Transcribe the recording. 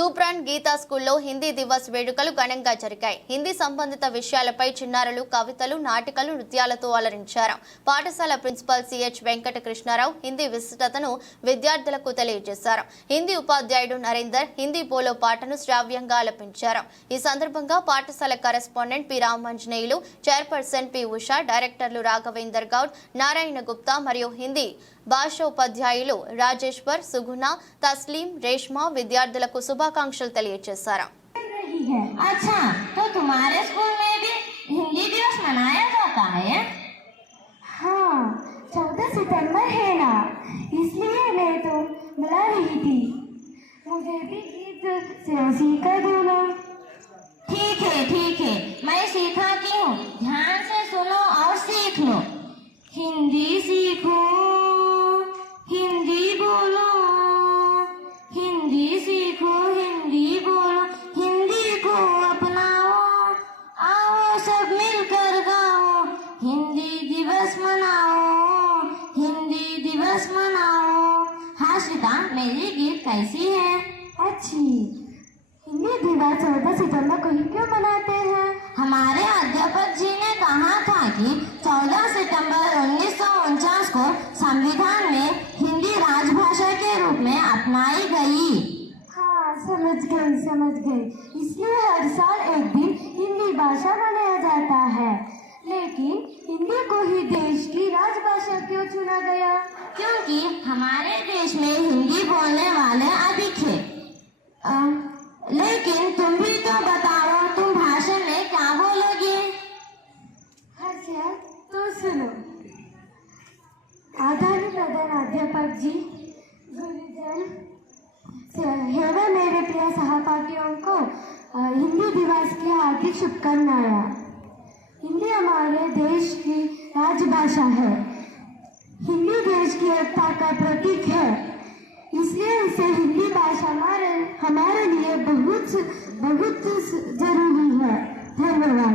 తూప్రాన్ గీతా స్కూల్లో హిందీ దివస్ వేడుకలు ఘనంగా జరిగాయి. హిందీ సంబంధిత విషయాలపై చిన్నారులు కవితలు, నాటికలు, నృత్యాలతో అలరించారు. పాఠశాల ప్రిన్సిపల్ సిహెచ్ వెంకట కృష్ణారావు హిందీ విశిష్టతను విద్యార్థులకు తెలియజేశారు. హిందీ ఉపాధ్యాయుడు నరేందర్ హిందీ పోలో పాటను శ్రావ్యంగా ఆలపించారు. ఈ సందర్భంగా పాఠశాల correspondent P Ramanjaneyulu, chairperson P Usha, డైరెక్టర్లు రాఘవేందర్ గౌడ్, నారాయణ గుప్తా మరియు హిందీ భాషోపాధ్యాయులు రాజేశ్వర్, సుగుణ, तस्लीम, रेशमा विद्यार्थुలకు శుభాకాంక్షలు తెలియజేశారు. अच्छा, तो तुम्हारे स्कूल में भी हिंदी दिवस मनाया जाता है? हाँ, 14 सितंबर है ना, इसलिए मैं तो बुला रही थी. मुझे भी गीत सीखा दो ना. ठीक है, मैं सिखाती हूँ. ध्यान से सुनो और सीख लो. हिंदी सीखो, हिंदी बोलो, हिंदी सीखो, हिंदी बोलो, हिंदी को अपनाओ, आओ सब मिलकर गाओ, हिंदी दिवस मनाओ, हिंदी दिवस मनाओ. हाँ श्वेता, मेरी गीत कैसी है? अच्छी. हिंदी दिवस 14 सितंबर को ही क्यों मनाते हैं? हमारे अध्यापक जी ने कहा था कि 14 सितंबर 1949 को संविधान में हिंदी राजभाषा के रूप में अपनाई गई. हाँ, समझ गई. इसलिए हर साल एक दिन हिंदी भाषा मनाया जाता है. लेकिन हिंदी को ही देश की राजभाषा क्यों चुना गया? क्योंकि हमारे देश में हिंदी बोलने वाले अधिक है. लेकिन तुम भी तो बताओ, तुम भाषण में क्या बोलोगे? अच्छा, तो सुनो. आदरणीय प्रधान अध्यापक जी, गुरुजन एवं मेरे प्रिय सहपाठियों को हिंदी दिवस की हार्दिक शुभकामनाएं. हिंदी हमारे देश की राजभाषा है. हिंदी देश की एकता का प्रतीक है. इसलिए इसे हिंदी भाषा हमारे लिए बहुत जरूरी है. धन्यवाद.